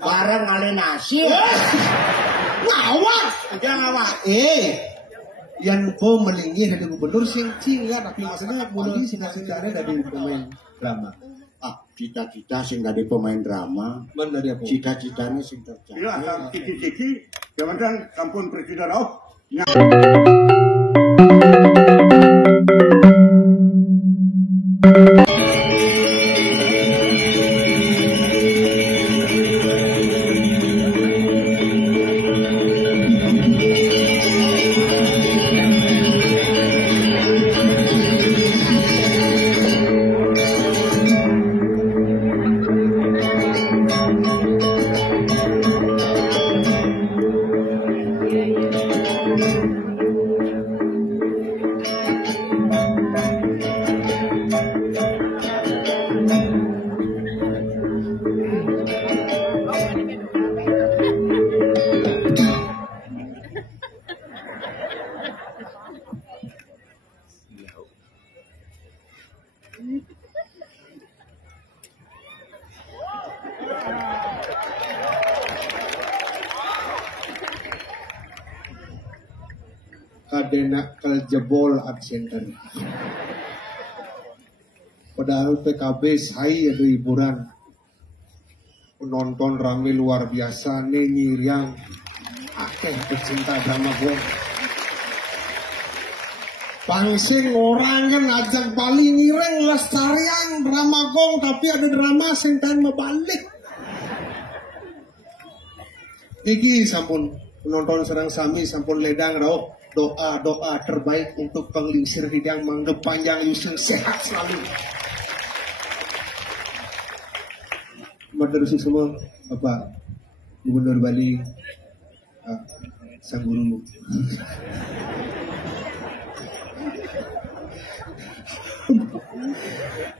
barang ngale nasi. Ngawak. Jangan ngawak. Yang po melinggi dari gubernur sing cingga tapi maksudnya mulai cita-citanya dari pemain drama. Cita-cita sing dari pemain drama. Man dari apa? Cita-citanya sing tercapai. Iya, cici-cici. Yang penting kampung presiden kadena keljebol absenter. Padahal PKB saya ada hiburan. Penonton rame luar biasa nih ngiriang. Akeh pecinta drama gong. Pangsing orang kan ajak paling ngireng lestarian drama gong tapi ada drama sentan mebalik. Iki sampun penonton serang sami sampun ledang rauh. Doa terbaik untuk penglingsir hidang manggep panjang Yusung sehat selalu. Matur semua Bapak Gubernur Bali, sang guru.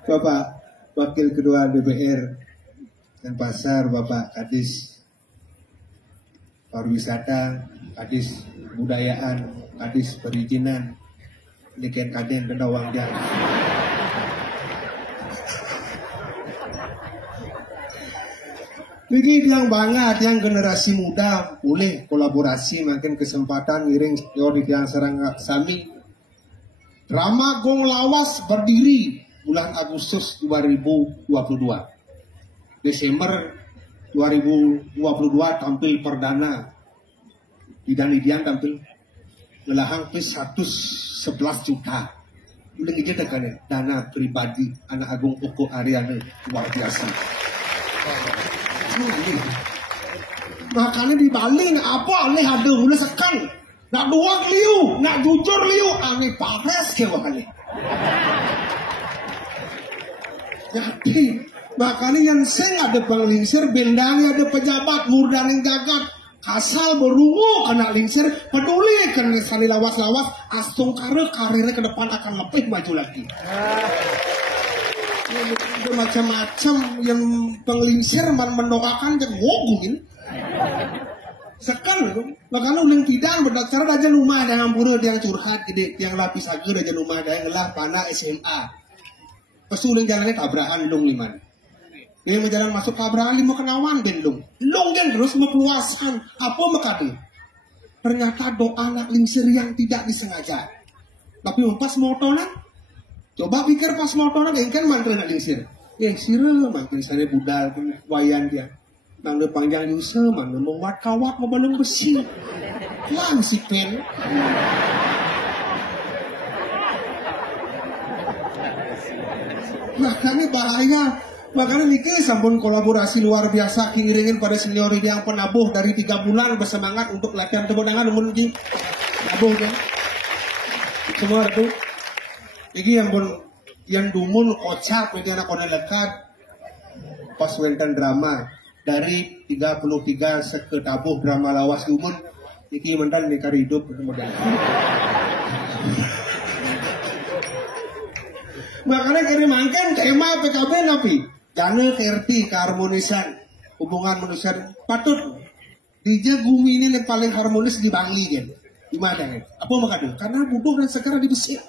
Bapak Wakil Ketua DPR dan Pasar, Bapak Kadis Pariwisata, Kadis Budayaan, Kadis Perizinan, Niken Kaden dan Dawang Jang. Jadi yang banget yang generasi muda boleh kolaborasi makin kesempatan ngiring teori yang serang sami. Drama Gong Lawas berdiri bulan Agustus 2022. Desember 2022 tampil perdana. Lidian tampil ngelahang plus 111 juta. Udah ngejek kan ya, dana pribadi anak Agung Poko Ariane luar biasa. Makanya di Bali apa aneh ada udah sekan, nak doang liu, nak jujur liu, aneh pares kewakane. Jadi makanya yang sing ada penglingsir, bendangnya ada pejabat, murdaning jagat. Asal berungu kena lingsir, peduli kena sekali lawas-lawas, astung karirnya ke depan akan lebih maju lagi. Macam-macam yang penglingsir mendoakan dan ngomongin. Sekarang makanya uling tidak berdasar aja rumah yang pura yang curhat gede, yang lapis aja aja rumah yang ngelah panah SMA. Pas uling jalannya tabrakan dong liman. Dia menjalan masuk kabrahan mau kenawan bendung. Long terus berpuasan. Apa makanya? Ternyata doa anak lingsir yang tidak disengaja. Tapi pas motoran, coba pikir pas motoran yang kan mantra anak lingsir. Sirah makin sana budal wayan dia. Nang panjang Yusuf mana membuat kawat membalung besi. Lang si pen. Nah kami bahaya. Makanya Niki sampun kolaborasi luar biasa kiringin pada senior yang penabuh dari 3 bulan bersemangat untuk latihan tebenangan menuju nabuh kan. Semua itu. Niki yang dumun kocak media anak kona lekat pas wenten drama dari 33 seketabuh drama lawas dumun Niki mentan nikah hidup kemudian. Makanya kiri mangken tema PKB napi. Jangan kerti keharmonisan hubungan manusia patut DJ Gumi ini yang paling harmonis di Bangi kan. Gimana kan? Apa makanya? Karena butuh dan sekarang dibesik.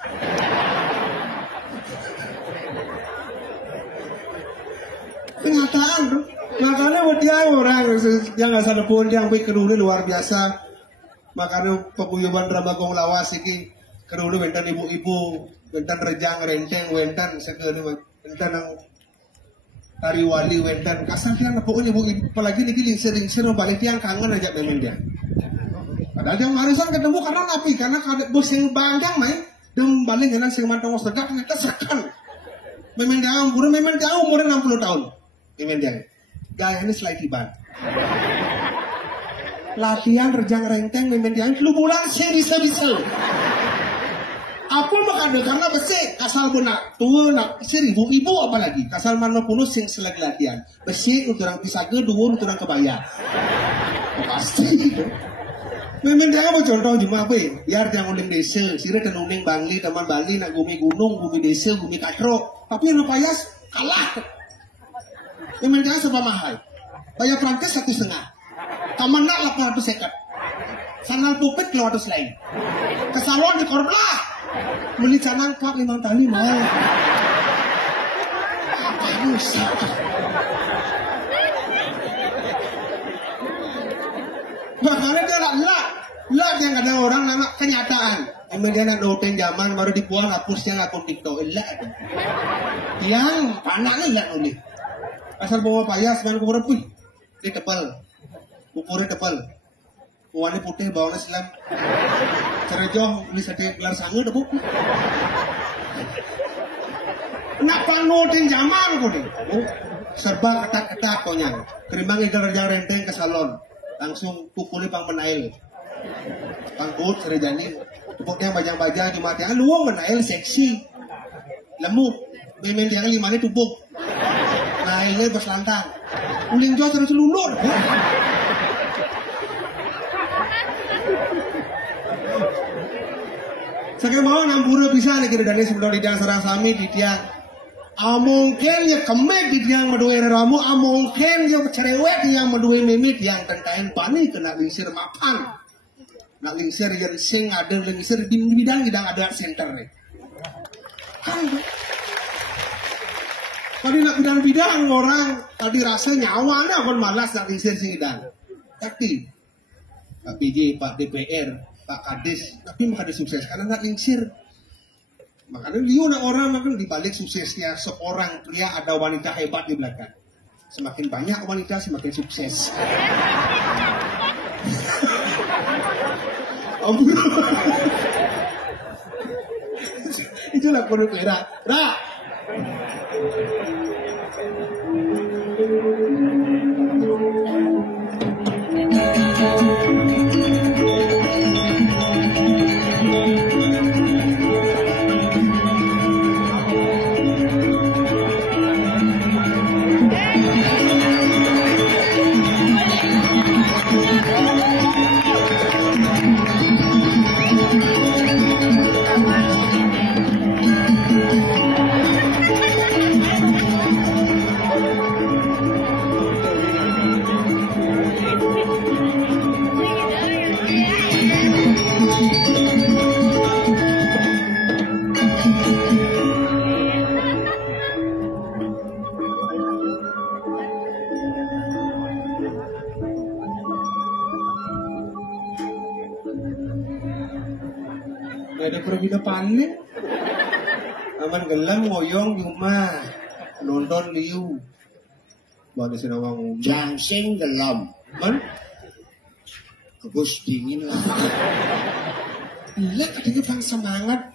Kenyataan Makanya dia orang yang nggak sadar pun yang kedua luar biasa. Makanya paguyuban Ramagong Lawas iki kedua wentan ibu-ibu, wentan rejang renteng, wentan sekedar wentan ang tariwali, wentan kasar tiang pokoknya ibu-ibu apalagi niki lingsir balik tiang kangen aja memang dia. Padahal yang marisan ketemu karena napi karena bos yang bandang main dem balik dengan sing mantong sedap kita sekan. Memang dia umurnya 60 tahun. Memang dia. Gaya ini selain tiban. Latihan rejang renteng memang dia lu bulan sing bisa. Apa makanya karena besi kasal benak tua nak seribu ibu apalagi kasal mana pun sing selagi latihan besi untuk orang pisaga dua untuk orang kebaya. Pasti. Memang dia apa contoh cuma apa ya? Biar dia nguling desa, sira dan uning Bangli, teman Bali nak gumi gunung, gumi desa, gumi katro. Tapi yang payas kalah. Memang dia serba mahal. Bayar Prancis 1,5. Taman nak 800 sekat. Sanal pupit keluar atas lain. Kesalon di Korblah. Beli canang 4-5 tali mahal. Apa rusak? Makanya dia lah yang kadang orang nama kenyataan. Kemudian ada hotel zaman baru dibuang hapusnya akun TikTok. Yang panaknya lah nulis. Asal bawa payas dengan kubur pun. Dia tebal. Kukurnya tebal. Kuahnya putih bawahnya silam. Cerejoh ini sate gelar sangga ada buku. Nak panotin zaman kau ni. Serba ketat-ketat konya. Kerimbang ikan rejang renteng ke salon. Langsung pukuli pang menail. Pangkut serejani. Tepuknya bajang-bajang di mati. Luang menail seksi. Lemuk. Memang dia 5 ni tubuk. Nailnya berselantang. Uling jauh terus lulur. Saya mau 60 bisa nih kira-kira sebelum di tiang serang sami di tiang. Mungkin ya kemek di tiang meduai ramu, mungkin ya cerewet yang meduai mimit yang tentain panik kena lingsir mapan. Nak lingsir yang sing ada lingsir di bidang ada center nih. Tadi nak bidang-bidang orang tadi rasa nyawanya kon malas nak lingsir sing idang. Tapi Pak PJ, Pak DPR, Pak Kades, tapi makanya sukses karena nak lingsir. Makanya liu nak orang makan dibalik suksesnya seorang pria ada wanita hebat di belakang. Semakin banyak wanita semakin sukses. Itulah kode kira. Ada pergi depannya. Aman gelam ngoyong di rumah. Nonton liu. Buat di sini wang Jangsing gelam. Man? Kebus dingin lah. Iya katanya bang semangat.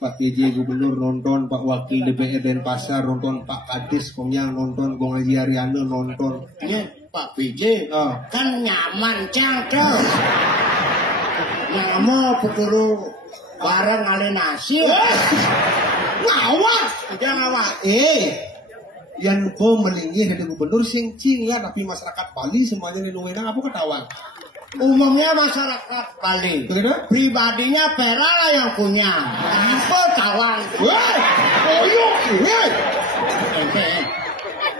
Pak PJ Gubernur nonton, Pak Wakil DPR Denpasar nonton, Pak Kades Komyang nonton, Gong Haji Ariana nonton. Ini Pak PJ kan nyaman cangkel. Nyaman pukul barang ale nasi. Ngawas, jangan ngawas. Yang kau melinggi dari gubernur sing cinga tapi masyarakat Bali semuanya dinuwenang apa ketawa? Umumnya masyarakat Bali. Begitu? Pribadinya Pera lah yang punya. Apa kawan?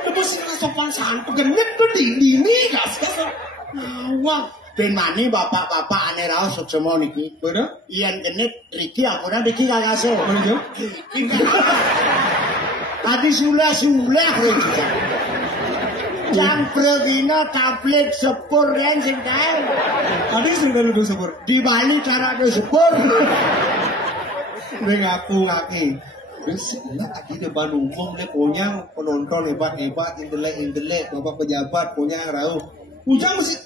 Terus sing sopan santun genit tuh dini gas. Nawang. Ben mani bapak-bapak ane raos semua niki. Bener? Iyan genit Riki apuna Riki kagase. Bener? Tadi sulah Riki. Campur dina tablet sepur yang sing kae. Ada sing duduk sepur. Di Bali cara ada sepur. Gue ngaku-ngaki. Terus lagi depan umum le punya penonton hebat-hebat, intelek, bapak pejabat punya rau. Ujang masih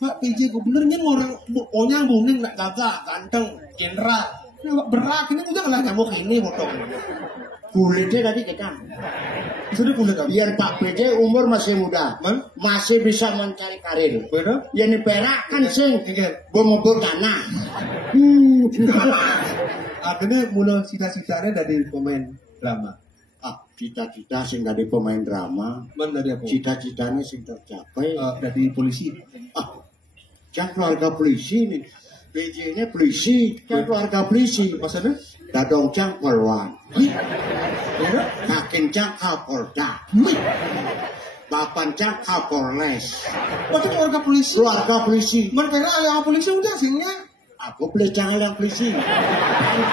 Pak PJ gubernurnya orang punya bungin nak gagah, ganteng, jenderal. Berak ini ujang lah nyamuk ini potong. Kulitnya tadi kita. Sudah kulit apa? Biar Pak PJ umur masih muda, masih bisa mencari karir. Benar? Yang di Perak kan sing bumubur tanah. Akhirnya mulai cita-citanya dari pemain drama. Cita-cita sing dari pemain drama. Mana dari apa? Cita-citanya sing tercapai. Dari polisi. Jangan keluarga polisi nih. PJ-nya polisi, kan keluarga polisi. Maksudnya? Dadong cang polwan. Ya? Kakin cang kapolda. Papan cang kapolres. Waktu keluarga polisi. Keluarga polisi. Mereka yang polisi udah sihnya. Aku boleh jangan yang polisi.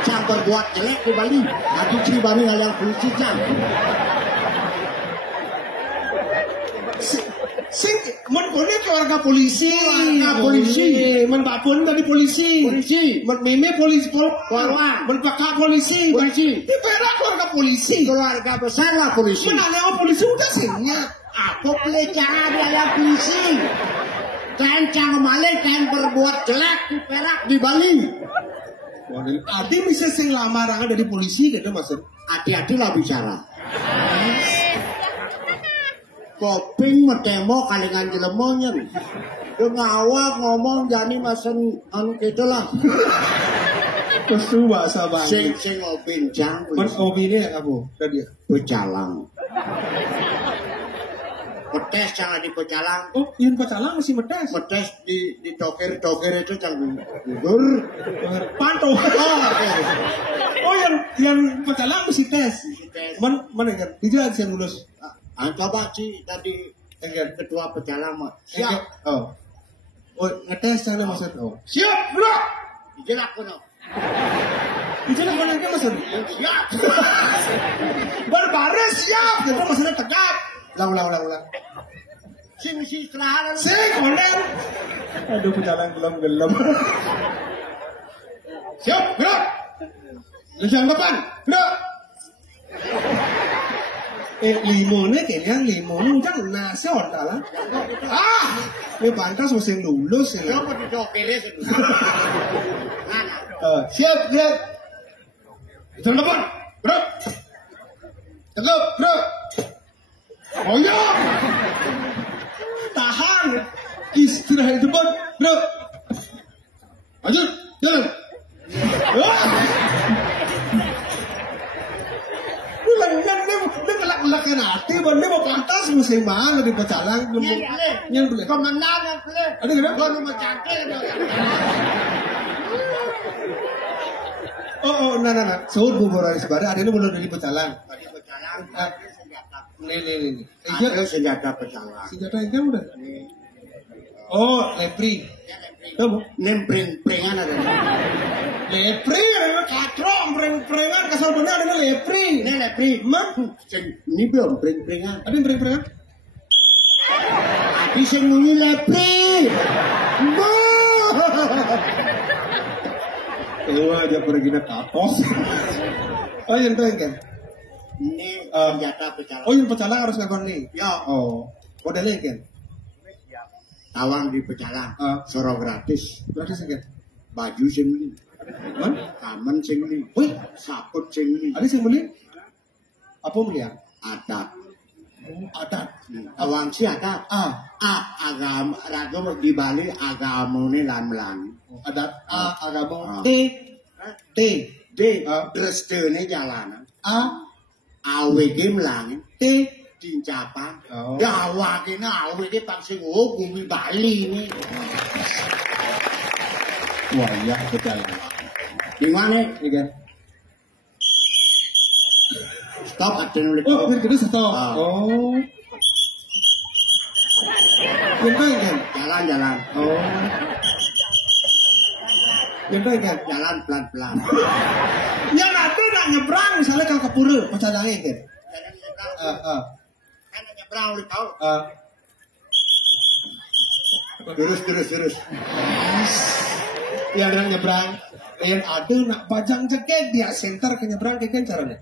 Cang berbuat jelek di Bali. Aku Cibani yang polisi cang. Sing menpone keluarga polisi. Keluarga polisi. Menpapun dari polisi. Polisi. Menmeme polisi. Polwan. Menpakak polisi. Polisi. Di Perak keluarga polisi. Keluarga besar lah polisi. Menanya polisi udah sihnya. Aku boleh jangan yang polisi. Kan cang malik kan berbuat jelek di Perak di Bali. Adi bisa sing lamaran dari polisi gitu maksud. Hati-hatilah bicara. Koping metemo kalingan jelemonya. Ngawak ngomong jani masen anu gitulah. Kesu bahasa Sing banget. ngopin jang. Opini apa? Tadi. Pecalang. Metes jangan di pecalang. Oh, yang Pacalang masih metes. Metes di toker itu jangan gugur. Pantau. Oh, yang Pacalang masih tes. Mana kan? Dijelasin saya lulus. Coba sih tadi ketua pecalang mah. Siap. Oh, ngetes sana maksud. Oh, Siap, bro. Dijelak kono. dijelasin mana kan maksud? Siap. Berbaris siap. Kita maksudnya tegap. Ulang. Sing istirahat. Sing konen. Aduh, Pacalang gelom. Siap, gerak. Lencang depan, gerak. Limonnya kayaknya udah nasional lah. Ini pantas musim lulus ya. Coba di toker itu. Siap, gerak. Lencang depan, gerak. Tegap, gerak. Oh ya. Tahan. Istirahat depan, gerak. Maju, jalan. Dia ngelak-ngelakan hati, dia mau pantas musim mana di Pacalang. Yang boleh. Kemenang yang boleh. Ada kenapa? Gua rumah cangkir. Oh, nah. Suhut bubur hari sebarang, ada ini mulai dari Pacalang. Tadi pecalang. Senjata. Nih. Ada senjata pecalang. Senjata yang kan udah. Oh, lepri. Kamu? Nempring-pringan ada. Lepri, katrong, pring-pringan, kasar benar ada lepri. Ini lepri. Ini belum pring-pringan. Ada yang pring-pringan? Tadi sing nungi lepri. Aja pergi nak kapos. Oh, yang itu kan? Ini senjata pecalang. Oh, yang Pacalang harus ngakon nih. Ya. Oh, modelnya kan? Tawang di pecalang. Soro gratis. Gratis kan? Baju sing beli. Kamen sing beli. Wih, Saput sing beli. ada yang beli? Apa beli ya? Adat. Adat. Awang si adat. Agama ragam di Bali agamane lan melang. Adat agama. T. T. Drestene jalanan. AWG melang. T. Dincapa. Oh. Dawake AWG pangsing bumi Bali ini. Wah, iya betul. Di mana? Iya kan? Stop ada nulis. Oh, ini stop. Oh. Yang kan? Jalan. Oh. Yang kan? Jalan pelan-pelan. Yang nanti nak nyebrang misalnya kalau ke Pura, Pacalangnya kan? Kan nyebrang oleh kau. Terus. Yang orang nyebrang. Yang ada nak pajang cekek dia center ke nyebrang kayak caranya.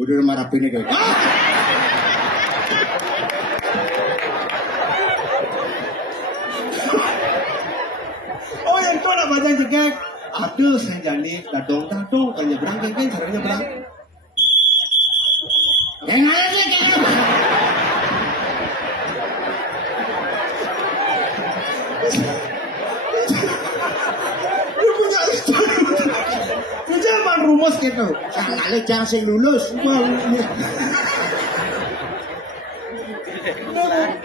Udah marah ini guys. Oh yang itu nak pajang cekek. Aduh saya jadi dadong ke nyebrang kayak caranya nyebrang. Yang aja kayak Lu punya itu zaman rumus gitu. kalau jangan sing lulus.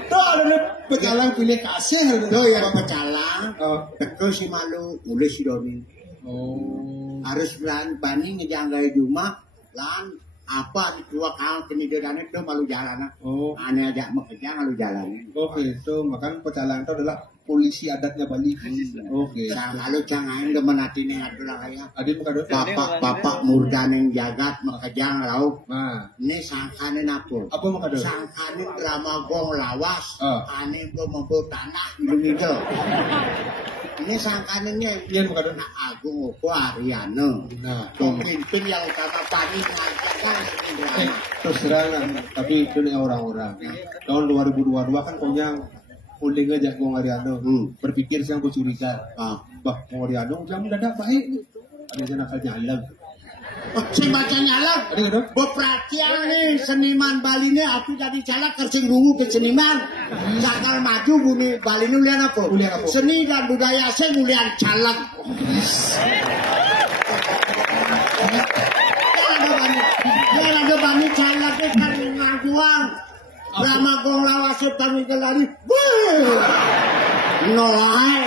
Tuh ada pecalang pilih kasih. Tuh yang pecalang. Oh. Teko si malu mulai si Doni. Oh. Harus bani ngejanggai rumah lan apa dua kali kenidiran itu malu jalan. Oh. Aneh aja makanya malu jalan. Oh gitu, makanya pecalang itu adalah polisi adatnya Bali. Oke. Lalu jangan demen hati nih adalah kayak Adi muka doa. bapak murdaning jagat makajang lauk. Nah, Ini sangkanin apa? apa muka doa? Sangkanin drama gong lawas. Ane gue mampu tanah hidung-hidung. Ini sangkaninnya Iya muka doa. Nah, Agung Oko Ariano. Nah, Pemimpin yang utama pani mengajarkan drama. terus terang tapi itu nih orang-orang. Tahun 2022 kan konyang uling aja Gong Ariano. Berpikir siang gue curiga. Bah, Gong Ariano jam dadak baik. Ada yang nakal nyalang. Saya baca nyalak. Ada gitu? Beperhatian nih seniman Bali ini aku jadi calak kercing rungu ke seniman. Bakal maju bumi Bali ini ulian apa? Ulian apa? Seni dan budaya saya ulian calak. Yang ada bani calak ini kan ngaguang. Lama gong lawas panggil kelari. Noai.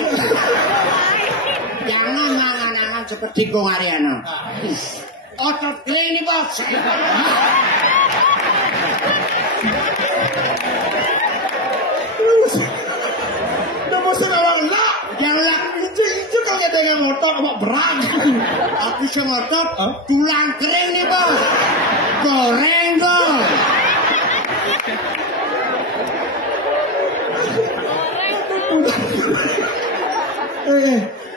Jangan angan-angan seperti Gong Ariano. Otot kering nih bos. Udah bosan awang lah. Jangan lah. Itu kalau kita dengan motor apa berat. Aku semotot tulang kering nih bos. Goreng dong.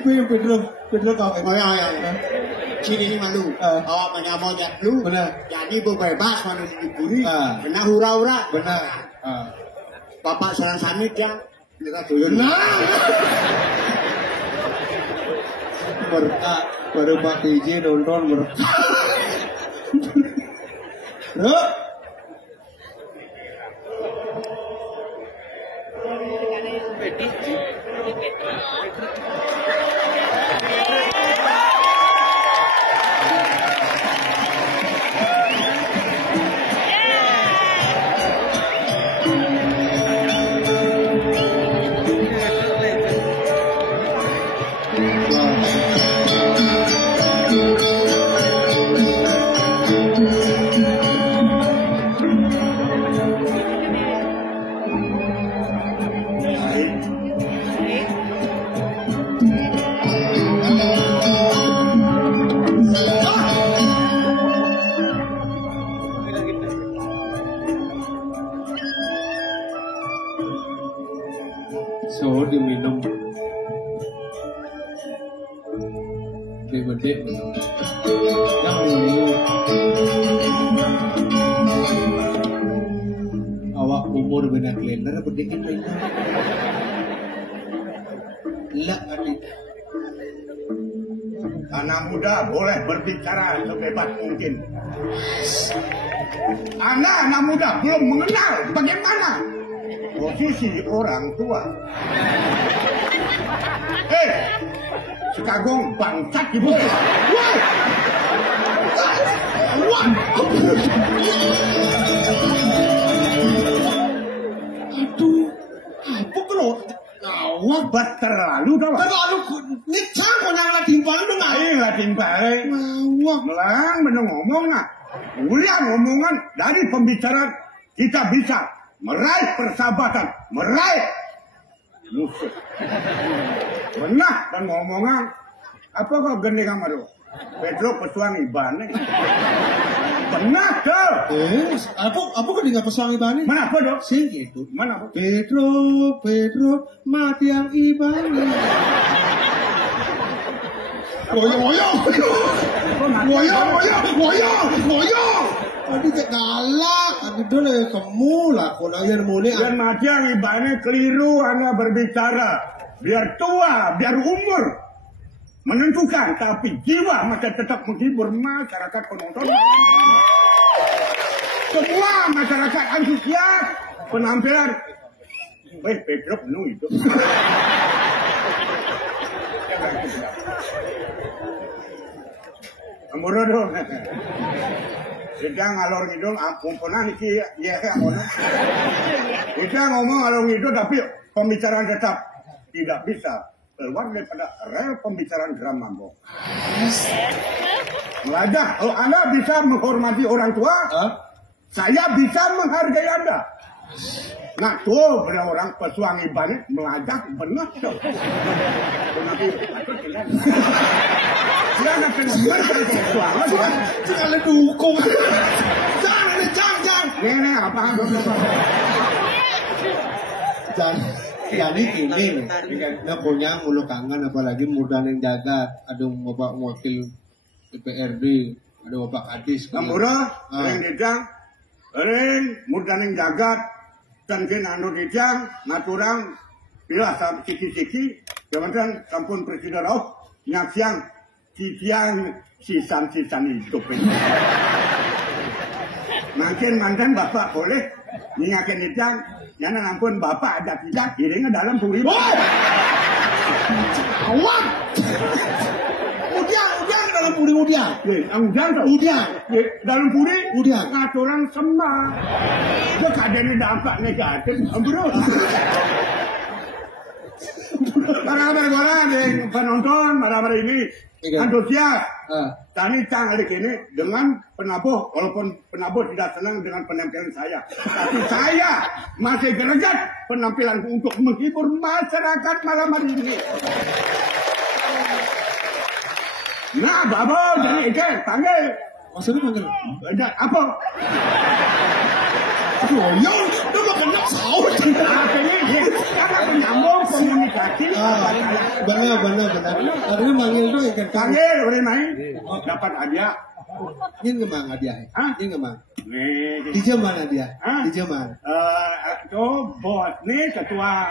Gue yang Pedro kau Oh ya. Sini ini malu. Awak banyak monyet lu. Benar. Jadi bebas malu diburi. Ah. Kena hura-hura. benar. Bapak serang samit ya. Kita tuyun. Berkah baru Pak DJ nonton berkah. Bro. So diminum. Gede minum. Yang minum. Awak umur benar kalender berdingin minum. Lah adik. Anak muda boleh berbicara sebebas mungkin. Anak muda belum mengenal bagaimana posisi orang tua. Sekagong bangsat ibu. Wah! Aduh, apa kalau Awak terlalu dah. terlalu nyecang kau yang timpal itu nggak? Ayo lah timpal. Wah, Melang benar ngomong ah. Mulia ngomongan dari pembicaraan kita bisa meraih persahabatan, meraih musuh. Benar dan ngomongan apa kau gendeng amaru? Petro pesuang iban. Pernah tuh. Apa kan nggak pesuangi bani? Mana apa dong? Sing gitu. Mana apa? Pedro, mati yang ibani. Goyo. Tadi galak, tadi dulu kamu lah. Kalau yang mulai. Dan mati yang ibani keliru Anda berbicara. Biar tua, biar umur menentukan, tapi jiwa masih tetap menghibur masyarakat penonton. Semua masyarakat antusias penampilan. Pedro penuh itu. Amuro dong. Kita ngalor ngidul, kumpulan iki ya ono. Kita ngomong ngalor ngidul tapi pembicaraan tetap tidak bisa keluar daripada rel pembicaraan Gramambo. Melajah, kalau Anda bisa menghormati orang tua, saya bisa menghargai Anda. Nah tuh, benar orang pesuangi banyak melajah benar tuh. Jangan kena pesuangan. Jangan dukung. Jangan. Ini apa? Jadi gini, nah punya mulu kangen apalagi mudah yang jagat, ada bapak wakil DPRD, ada bapak Kadis. Kampura, yang dijang, mudah yang jagat, dan anu dijang, naturang, bila siki-siki, kemudian sampun presiden nyaksiang, siang sisan hidup ini. Mantan bapak boleh, ningakin dijang, yang ampun bapak ada tidak dirinya dalam puri. Awak. Udian dalam puri udian. Dalam puri udian. Ngaturan sembah. Itu kadang dampak negatif. Bro. Para penonton, para ini antusias. Tani Cang hari ini dengan penabuh, walaupun penabuh tidak senang dengan penampilan saya, tapi saya masih greget penampilan untuk menghibur masyarakat malam hari ini. Nah, babo, jadi ikan panggil. Maksudnya panggil? Apa? Goyong, lu makan sahur. Akhirnya, karena penyambung komunikasi. Benar. Artinya manggil tuh ikan. Panggil, boleh main? Dapat hadiah. Ini ngemang hadiah. Ini ngemang. Nih. Di mana dia? Di mana? Tuh bos nih ketua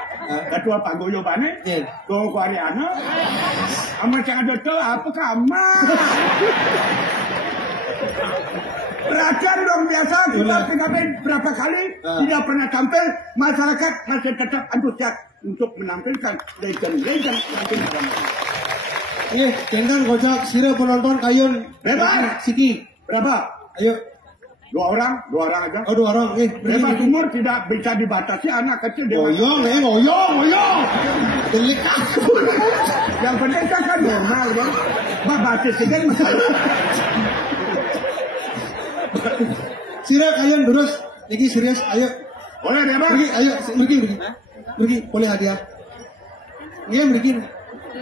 paguyuban nih. Tuh Koreana. Sama cang ada tuh apa kamu? Perhatian dong biasa kita PKP berapa kali tidak pernah tampil, masyarakat masih tetap antusias untuk menampilkan legend tampil dalam. Jangan kocak, sira penonton kayun. Bebas. Siki. Berapa? Ayo. Dua orang aja. Oh, 2 orang. Bebas umur tidak bisa dibatasi, anak kecil ngoyong. Delik aku. Yang penting kan normal, Bang. Babatis kan masalah. Sira kayun terus. Lagi serius, ayo. Boleh deh, Bang. Pergi. Boleh hadiah. Pergi.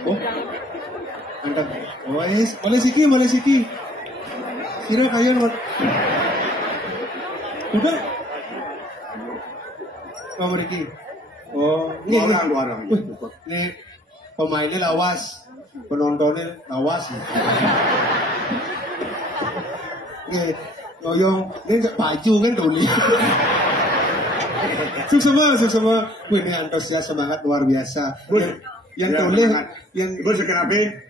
Oh. Mantap. Oh, yes. Boleh Siki. Sira kayun. Udah. Mau pergi. Oh, ini orang. Nih pemainnya lawas, penontonnya lawas. Nih, ngoyong, ini baju kan Doni. Sukses semua. Wih, ini antusias semangat luar biasa. Yang Doni, yang gue sekenapa?